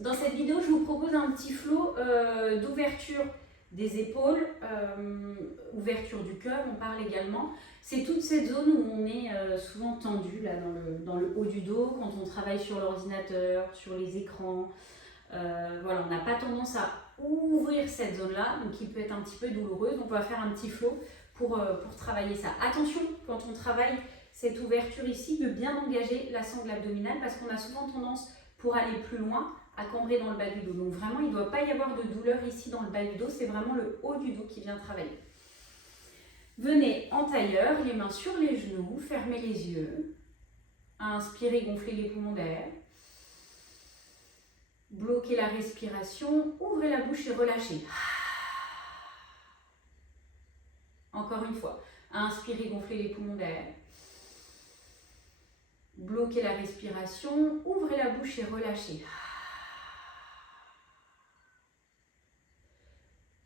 Dans cette vidéo, je vous propose un petit flow d'ouverture des épaules, ouverture du cœur, on parle également. C'est toute cette zone où on est souvent tendu là, dans le haut du dos, quand on travaille sur l'ordinateur, sur les écrans. Voilà, on n'a pas tendance à ouvrir cette zone-là, donc qui peut être un petit peu douloureuse. Donc on va faire un petit flow pour travailler ça. Attention, quand on travaille cette ouverture ici, de bien engager la sangle abdominale parce qu'on a souvent tendance, pour aller plus loin, à cambrer dans le bas du dos. Donc vraiment, il ne doit pas y avoir de douleur ici dans le bas du dos, c'est vraiment le haut du dos qui vient travailler. Venez en tailleur, les mains sur les genoux, fermez les yeux. Inspirez, gonflez les poumons d'air. Bloquez la respiration, ouvrez la bouche et relâchez. Encore une fois, inspirez, gonflez les poumons d'air. Bloquez la respiration, ouvrez la bouche et relâchez.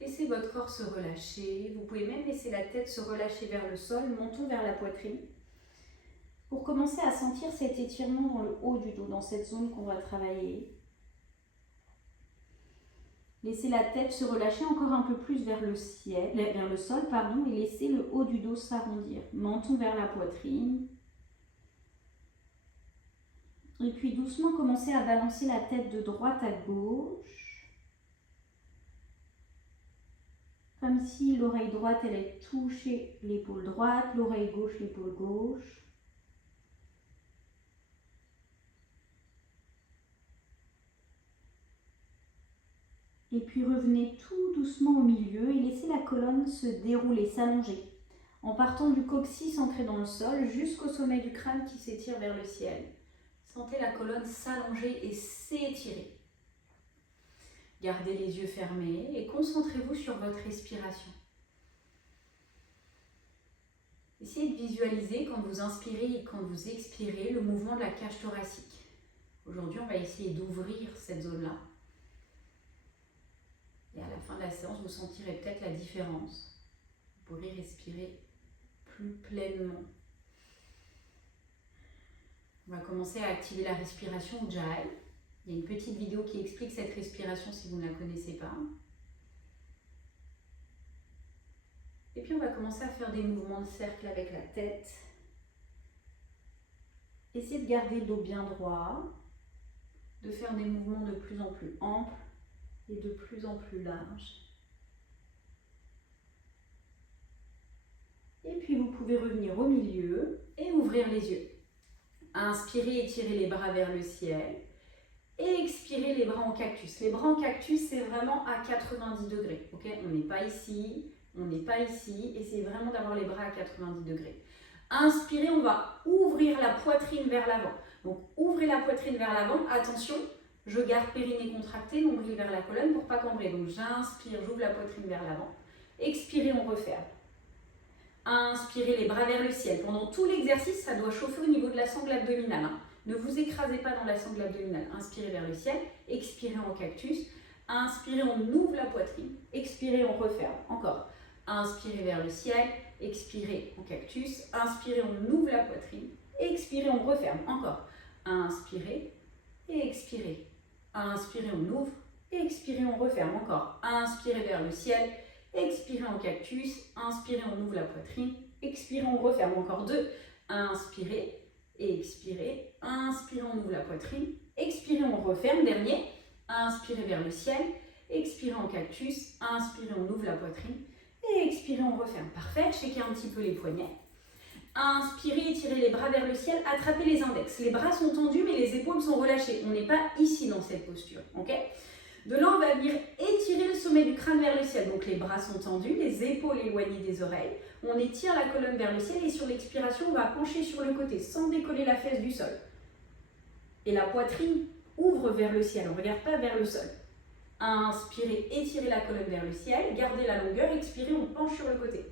Laissez votre corps se relâcher. Vous pouvez même laisser la tête se relâcher vers le sol, menton vers la poitrine. Pour commencer à sentir cet étirement dans le haut du dos, dans cette zone qu'on va travailler. Laissez la tête se relâcher encore un peu plus vers le sol, et laissez le haut du dos s'arrondir. Menton vers la poitrine. Et puis doucement, commencez à balancer la tête de droite à gauche. Comme si l'oreille droite allait toucher l'épaule droite, l'oreille gauche, l'épaule gauche. Et puis revenez tout doucement au milieu et laissez la colonne se dérouler, s'allonger. En partant du coccyx ancré dans le sol jusqu'au sommet du crâne qui s'étire vers le ciel. Sentez la colonne s'allonger et s'étirer. Gardez les yeux fermés et concentrez-vous sur votre respiration. Essayez de visualiser quand vous inspirez et quand vous expirez le mouvement de la cage thoracique. Aujourd'hui, on va essayer d'ouvrir cette zone-là. Et à la fin de la séance, vous sentirez peut-être la différence. Vous pourrez respirer plus pleinement. On va commencer à activer la respiration Ujjayi. Il y a une petite vidéo qui explique cette respiration si vous ne la connaissez pas. Et puis on va commencer à faire des mouvements de cercle avec la tête. Essayez de garder le dos bien droit, de faire des mouvements de plus en plus amples et de plus en plus larges. Et puis vous pouvez revenir au milieu et ouvrir les yeux. Inspirez, étirez les bras vers le ciel. Et expirez les bras en cactus. Les bras en cactus, c'est vraiment à 90 degrés. Okay, on n'est pas ici, on n'est pas ici. Essayez vraiment d'avoir les bras à 90 degrés. Inspirez, on va ouvrir la poitrine vers l'avant. Donc ouvrez la poitrine vers l'avant. Attention, je garde périnée contracté, nombril vers la colonne pour ne pas cambrer. Donc j'inspire, j'ouvre la poitrine vers l'avant. Expirez, on referme. Inspirez les bras vers le ciel. Pendant tout l'exercice, ça doit chauffer au niveau de la sangle abdominale. Ne vous écrasez pas dans la sangle abdominale. Inspirez vers le ciel, expirez en cactus. Inspirez, on ouvre la poitrine. Expirez, on referme. Encore. Inspirez vers le ciel, expirez en cactus. Inspirez, on ouvre la poitrine. Expirez, on referme. Encore. Inspirez et expirez. Inspirez, on ouvre. Expirez, on referme. Encore. Inspirez vers le ciel. Expirez en cactus. Inspirez, on ouvre la poitrine. Expirez, on referme. Encore deux. Inspirez. Et expirez, inspirez, on ouvre la poitrine, expirez, on referme, dernier, inspirez vers le ciel, expirez en cactus, inspirez, on ouvre la poitrine, et expirez, on referme. Parfait, checkez un petit peu les poignets. Inspirez, étirez les bras vers le ciel, attrapez les index. Les bras sont tendus, mais les épaules sont relâchées. On n'est pas ici dans cette posture, ok ? De là, on va venir étirer le sommet du crâne vers le ciel. Donc les bras sont tendus, les épaules éloignées des oreilles. On étire la colonne vers le ciel et sur l'expiration, on va pencher sur le côté sans décoller la fesse du sol. Et la poitrine ouvre vers le ciel, on ne regarde pas vers le sol. Inspirez, étirez la colonne vers le ciel, gardez la longueur, expirez, on penche sur le côté.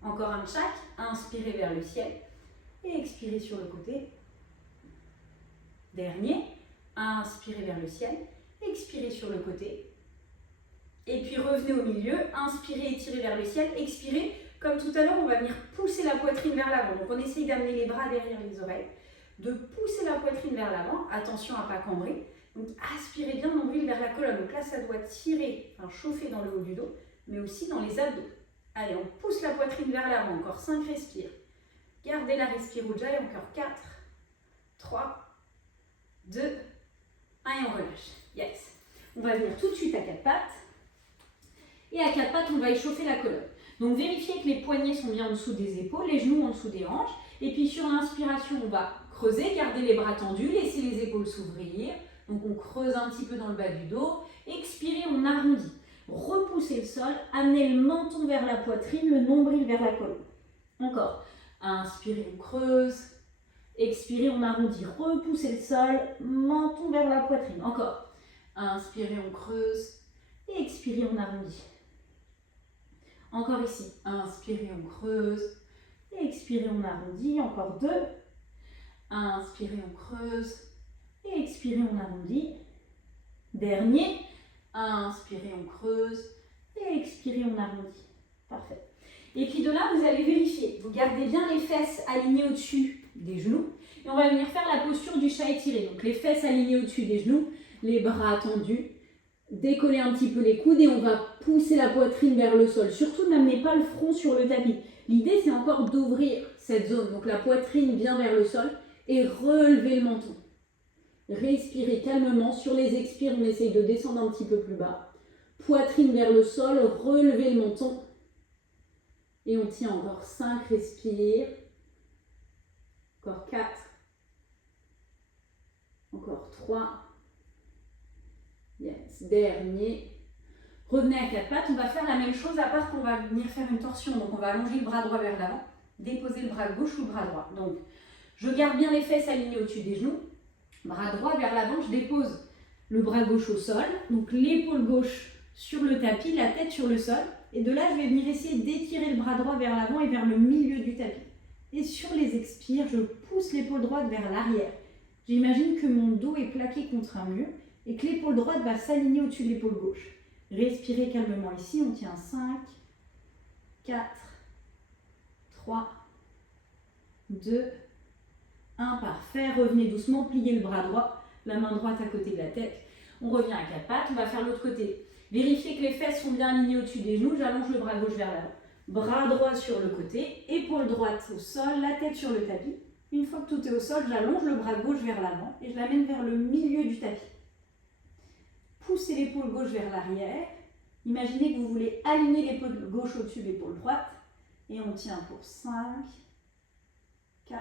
Encore un tchak, inspirez vers le ciel et expirez sur le côté. Dernier, inspirez vers le ciel. Expirez sur le côté. Et puis revenez au milieu. Inspirez, étirez vers le ciel. Expirez. Comme tout à l'heure, on va venir pousser la poitrine vers l'avant. Donc on essaye d'amener les bras derrière les oreilles. De pousser la poitrine vers l'avant. Attention à ne pas cambrer. Donc aspirez bien le nombril vers la colonne. Donc là, ça doit tirer, enfin chauffer dans le haut du dos, mais aussi dans les abdos. Allez, on pousse la poitrine vers l'avant. Encore 5 respires. Gardez la respire Ujjayi. Encore 4, 3, 2, 1 et on relâche. Yes. On va venir tout de suite à 4 pattes. Et à 4 pattes, on va échauffer la colonne. Donc vérifiez que les poignets sont bien en dessous des épaules, les genoux en dessous des hanches. Et puis sur l'inspiration, on va creuser, garder les bras tendus, laisser les épaules s'ouvrir. Donc on creuse un petit peu dans le bas du dos. Expirez, on arrondit. Repoussez le sol, amenez le menton vers la poitrine, le nombril vers la colonne. Encore. Inspirez, on creuse. Expirez, on arrondit. Repoussez le sol, menton vers la poitrine. Encore. Inspirez, on creuse. Et expirez, on arrondit. Encore ici. Inspirez, on creuse. Et expirez, on arrondit. Encore 2. Inspirez, on creuse. Et expirez, on arrondit. Dernier. Inspirez, on creuse. Et expirez, on arrondit. Parfait. Et puis de là, vous allez vérifier. Vous gardez bien les fesses alignées au-dessus des genoux. Et on va venir faire la posture du chat étiré. Donc les fesses alignées au-dessus des genoux, les bras tendus. Décollez un petit peu les coudes et on va pousser la poitrine vers le sol. Surtout, n'amenez pas le front sur le tapis. L'idée, c'est encore d'ouvrir cette zone. Donc la poitrine vient vers le sol et relevez le menton. Respirez calmement. Sur les expires, on essaye de descendre un petit peu plus bas. Poitrine vers le sol, relevez le menton. Et on tient encore 5 respires. Encore 4. Encore 3. Yes. Dernier. Revenez à 4 pattes. On va faire la même chose à part qu'on va venir faire une torsion. Donc on va allonger le bras droit vers l'avant. Déposer le bras gauche ou le bras droit. Donc je garde bien les fesses alignées au-dessus des genoux. Bras droit vers l'avant. Je dépose le bras gauche au sol. Donc l'épaule gauche sur le tapis, la tête sur le sol. Et de là, je vais venir essayer d'étirer le bras droit vers l'avant et vers le milieu du tapis. Et sur les expires, je pousse l'épaule droite vers l'arrière. J'imagine que mon dos est plaqué contre un mur et que l'épaule droite va s'aligner au-dessus de l'épaule gauche. Respirez calmement ici, on tient 5, 4, 3, 2, 1, parfait. Revenez doucement, pliez le bras droit, la main droite à côté de la tête. On revient à 4 pattes, on va faire l'autre côté. Vérifiez que les fesses sont bien alignées au-dessus des genoux, j'allonge le bras gauche vers l'avant. Bras droit sur le côté, épaule droite au sol, la tête sur le tapis. Une fois que tout est au sol, j'allonge le bras gauche vers l'avant et je l'amène vers le milieu du tapis. Poussez l'épaule gauche vers l'arrière. Imaginez que vous voulez aligner l'épaule gauche au-dessus de l'épaule droite. Et on tient pour 5, 4,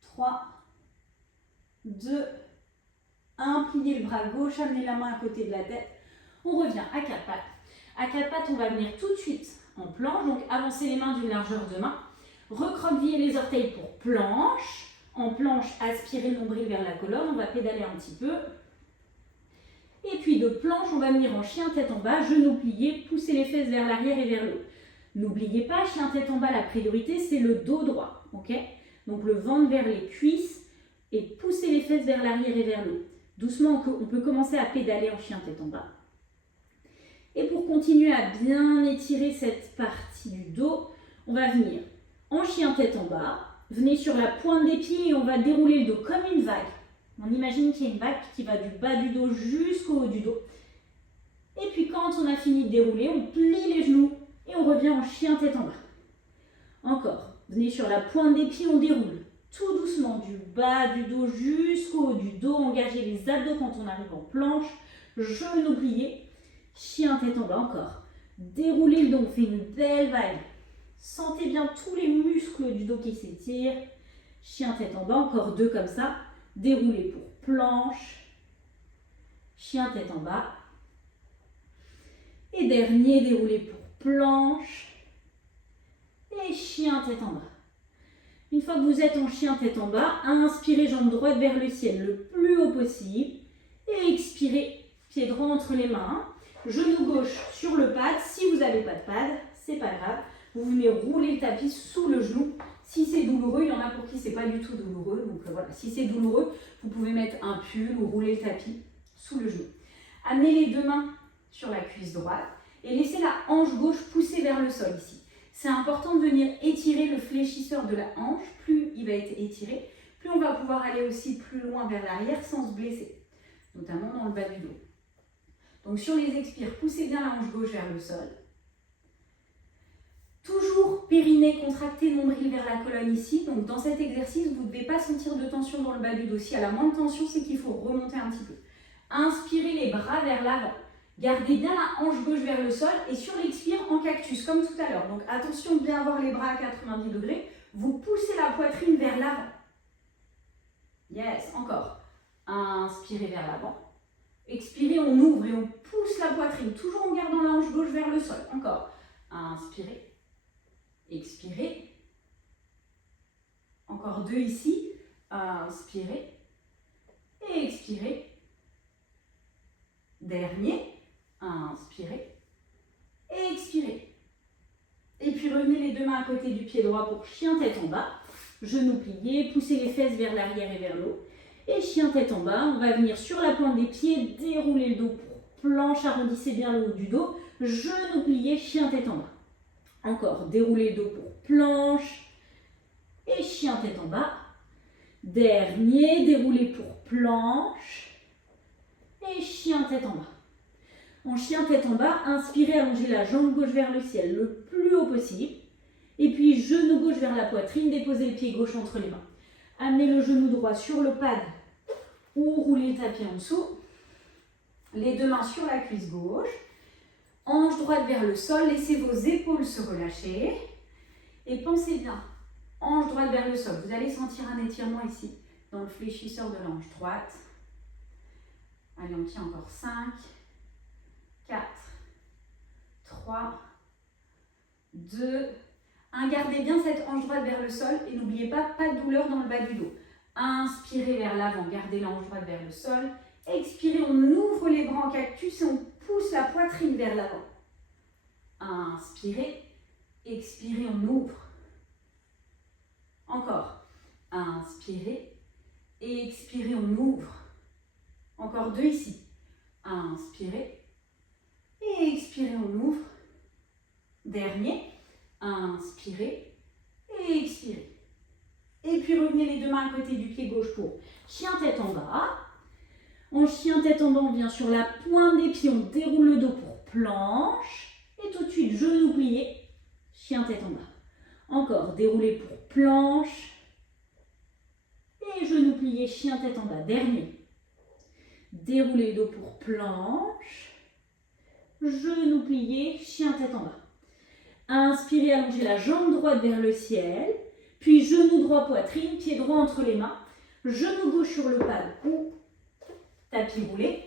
3, 2, 1. Pliez le bras gauche, amenez la main à côté de la tête. On revient à 4 pattes. À 4 pattes, on va venir tout de suite en planche. Donc avancez les mains d'une largeur de main. Recroquevillez les orteils pour planche. En planche, aspirez le nombril vers la colonne. On va pédaler un petit peu. Et puis de planche, on va venir en chien tête en bas, genoux pliés, pousser les fesses vers l'arrière et vers le haut. N'oubliez pas, chien tête en bas, la priorité, c'est le dos droit. Ok ? Donc le ventre vers les cuisses et pousser les fesses vers l'arrière et vers le haut. Doucement, on peut commencer à pédaler en chien tête en bas. Et pour continuer à bien étirer cette partie du dos, on va venir en chien tête en bas. Venez sur la pointe des pieds et on va dérouler le dos comme une vague. On imagine qu'il y a une vague qui va du bas du dos jusqu'au haut du dos. Et puis quand on a fini de dérouler, on plie les genoux et on revient en chien tête en bas. Encore. Venez sur la pointe des pieds, on déroule tout doucement du bas du dos jusqu'au haut du dos. Engagez les abdos quand on arrive en planche. Genoux pliés. Chien tête en bas encore. Déroulez le dos, on fait une belle vague. Sentez bien tous les muscles du dos qui s'étirent. Chien tête en bas, encore 2 comme ça. Déroulez pour planche. Chien tête en bas. Et dernier, déroulez pour planche. Et chien tête en bas. Une fois que vous êtes en chien tête en bas, inspirez jambe droite vers le ciel le plus haut possible. Et expirez, pied droit entre les mains. Genou gauche sur le pad. Si vous n'avez pas de pad, c'est pas grave. Vous venez rouler le tapis sous le genou. Si c'est douloureux, il y en a pour qui c'est pas du tout douloureux. Donc voilà, si c'est douloureux, vous pouvez mettre un pull ou rouler le tapis sous le genou. Amenez les 2 mains sur la cuisse droite et laissez la hanche gauche pousser vers le sol ici. C'est important de venir étirer le fléchisseur de la hanche. Plus il va être étiré, plus plus on va pouvoir aller aussi plus loin vers l'arrière sans se blesser, notamment dans le bas du dos. Donc sur les expires, poussez bien la hanche gauche vers le sol. Toujours périnée contracté, nombril vers la colonne ici. Donc dans cet exercice, vous ne devez pas sentir de tension dans le bas du dos. S'il y a la moindre tension, c'est qu'il faut remonter un petit peu. Inspirez les bras vers l'avant. Gardez bien la hanche gauche vers le sol et sur l'expire en cactus, comme tout à l'heure. Donc attention de bien avoir les bras à 90 degrés. Vous poussez la poitrine vers l'avant. Yes, encore. Inspirez vers l'avant. Expirez, on ouvre et on pousse la poitrine, toujours en gardant la hanche gauche vers le sol. Encore. Inspirez. Expirez. Encore 2 ici. Inspirez. Et expirez. Dernier. Inspirez. Et expirez. Et puis revenez les deux mains à côté du pied droit pour chien tête en bas. Genoux pliés, poussez les fesses vers l'arrière et vers le haut. Et chien tête en bas, on va venir sur la pointe des pieds, dérouler le dos pour planche, arrondissez bien le haut du dos. Genoux pliés, chien tête en bas. Encore, déroulez le dos pour planche et chien tête en bas. Dernier, déroulez pour planche et chien tête en bas. En chien tête en bas, inspirez, allongez la jambe gauche vers le ciel le plus haut possible. Et puis genou gauche vers la poitrine, déposez le pied gauche entre les mains. Amenez le genou droit sur le pad ou roulez le tapis en dessous. Les deux mains sur la cuisse gauche. Hanche droite vers le sol, laissez vos épaules se relâcher. Et pensez bien, hanche droite vers le sol. Vous allez sentir un étirement ici, dans le fléchisseur de la hanche droite. Allez, on tient encore 5, 4, 3, 2, 1. Gardez bien cette hanche droite vers le sol et n'oubliez pas, pas de douleur dans le bas du dos. Inspirez vers l'avant, gardez la hanche droite vers le sol. Expirez, on ouvre les bras en cactus et on pousse la poitrine vers l'avant. Inspirez, expirez, on ouvre. Encore. Inspirez et expirez, on ouvre. Encore 2 ici. Inspirez et expirez, on ouvre. Dernier. Inspirez et expirez. Et puis revenez les deux mains à côté du pied gauche pour chien tête en bas. En chien tête en bas, on vient sur la pointe des pieds, on déroule le dos pour planche. Et tout de suite, genoux pliés, chien tête en bas. Encore, déroulez pour planche. Et genoux pliés, chien tête en bas. Dernier. Déroulez le dos pour planche. Genoux pliés, chien tête en bas. Inspirez, allongez la jambe droite vers le ciel. Puis genou droit, poitrine, pied droit entre les mains. Genou gauche sur le pad ou tapis roulé.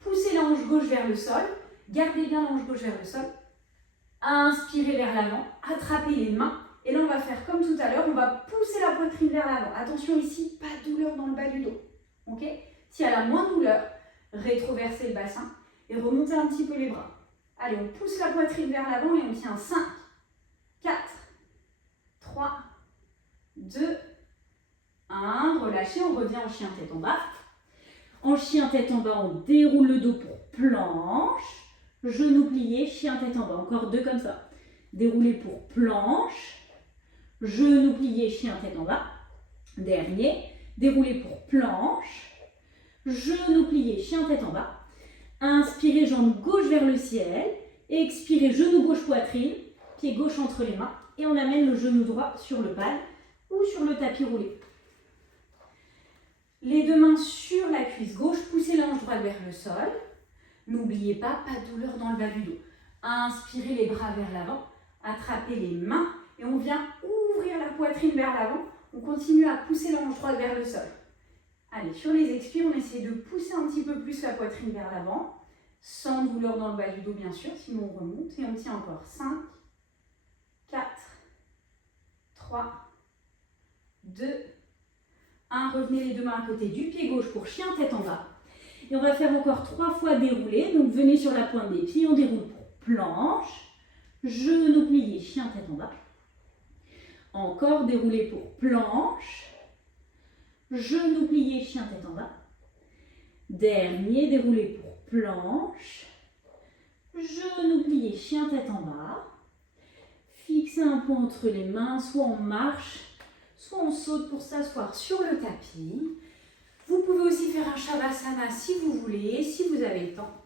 Poussez la hanche gauche vers le sol. Gardez bien la hanche gauche vers le sol. Inspirez vers l'avant. Attrapez les mains. Et là, on va faire comme tout à l'heure. On va pousser la poitrine vers l'avant. Attention ici, pas de douleur dans le bas du dos. Ok? S'il y a la moindre douleur, rétroversez le bassin et remontez un petit peu les bras. Allez, on pousse la poitrine vers l'avant et on tient 5, 4, 3, 2, 1. Relâchez, on revient en chien tête en bas. En chien tête en bas, on déroule le dos pour planche. Genoux pliés, chien tête en bas. Encore 2 comme ça. Déroulez pour planche. Genoux pliés, chien tête en bas. Dernier. Déroulez pour planche. Genoux pliés, chien tête en bas. Inspirez, jambe gauche vers le ciel. Expirez, genou gauche, poitrine. Pied gauche entre les mains. Et on amène le genou droit sur le pad ou sur le tapis roulé. Les deux mains sur la cuisse gauche, poussez la hanche droite vers le sol. N'oubliez pas, pas de douleur dans le bas du dos. Inspirez les bras vers l'avant, attrapez les mains et on vient ouvrir la poitrine vers l'avant. On continue à pousser la hanche droite vers le sol. Allez, sur les expires, on essaie de pousser un petit peu plus la poitrine vers l'avant, sans douleur dans le bas du dos bien sûr, sinon on remonte et on tient encore 5, 4, 3, 2, 1. Revenez les deux mains à côté du pied gauche pour chien tête en bas. Et on va faire encore 3 fois dérouler. Donc venez sur la pointe des pieds, on déroule pour planche. Genoux pliés, chien tête en bas. Encore dérouler pour planche. Genoux pliés, chien tête en bas. Dernier, dérouler pour planche. Genoux pliés, chien tête en bas. Fixez un point entre les mains, soit on marche, soit on saute pour s'asseoir sur le tapis. Vous pouvez aussi faire un Shavasana si vous voulez, si vous avez le temps.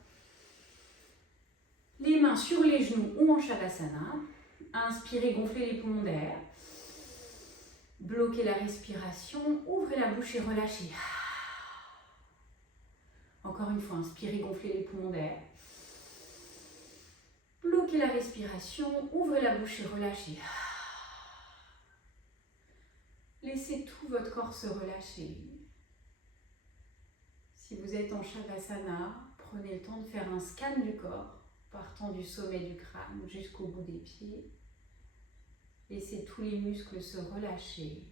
Les mains sur les genoux ou en Shavasana. Inspirez, gonflez les poumons d'air. Bloquez la respiration, ouvrez la bouche et relâchez. Encore une fois, inspirez, gonflez les poumons d'air. Bloquez la respiration, ouvrez la bouche et relâchez. Laissez tout votre corps se relâcher. Si vous êtes en Shavasana, prenez le temps de faire un scan du corps, partant du sommet du crâne jusqu'au bout des pieds. Laissez tous les muscles se relâcher.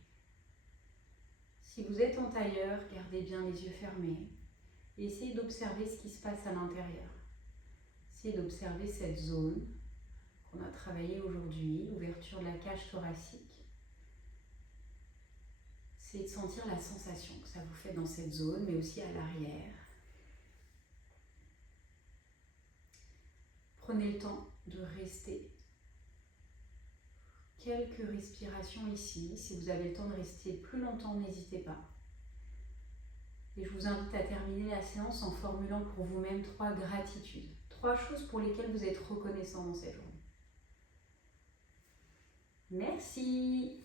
Si vous êtes en tailleur, gardez bien les yeux fermés. Et essayez d'observer ce qui se passe à l'intérieur. Essayez d'observer cette zone qu'on a travaillée aujourd'hui, l'ouverture de la cage thoracique. Essayez de sentir la sensation que ça vous fait dans cette zone, mais aussi à l'arrière. Prenez le temps de rester quelques respirations ici. Si vous avez le temps de rester plus longtemps, n'hésitez pas. Et je vous invite à terminer la séance en formulant pour vous-même 3 gratitudes. 3 choses pour lesquelles vous êtes reconnaissant dans cette journée. Merci.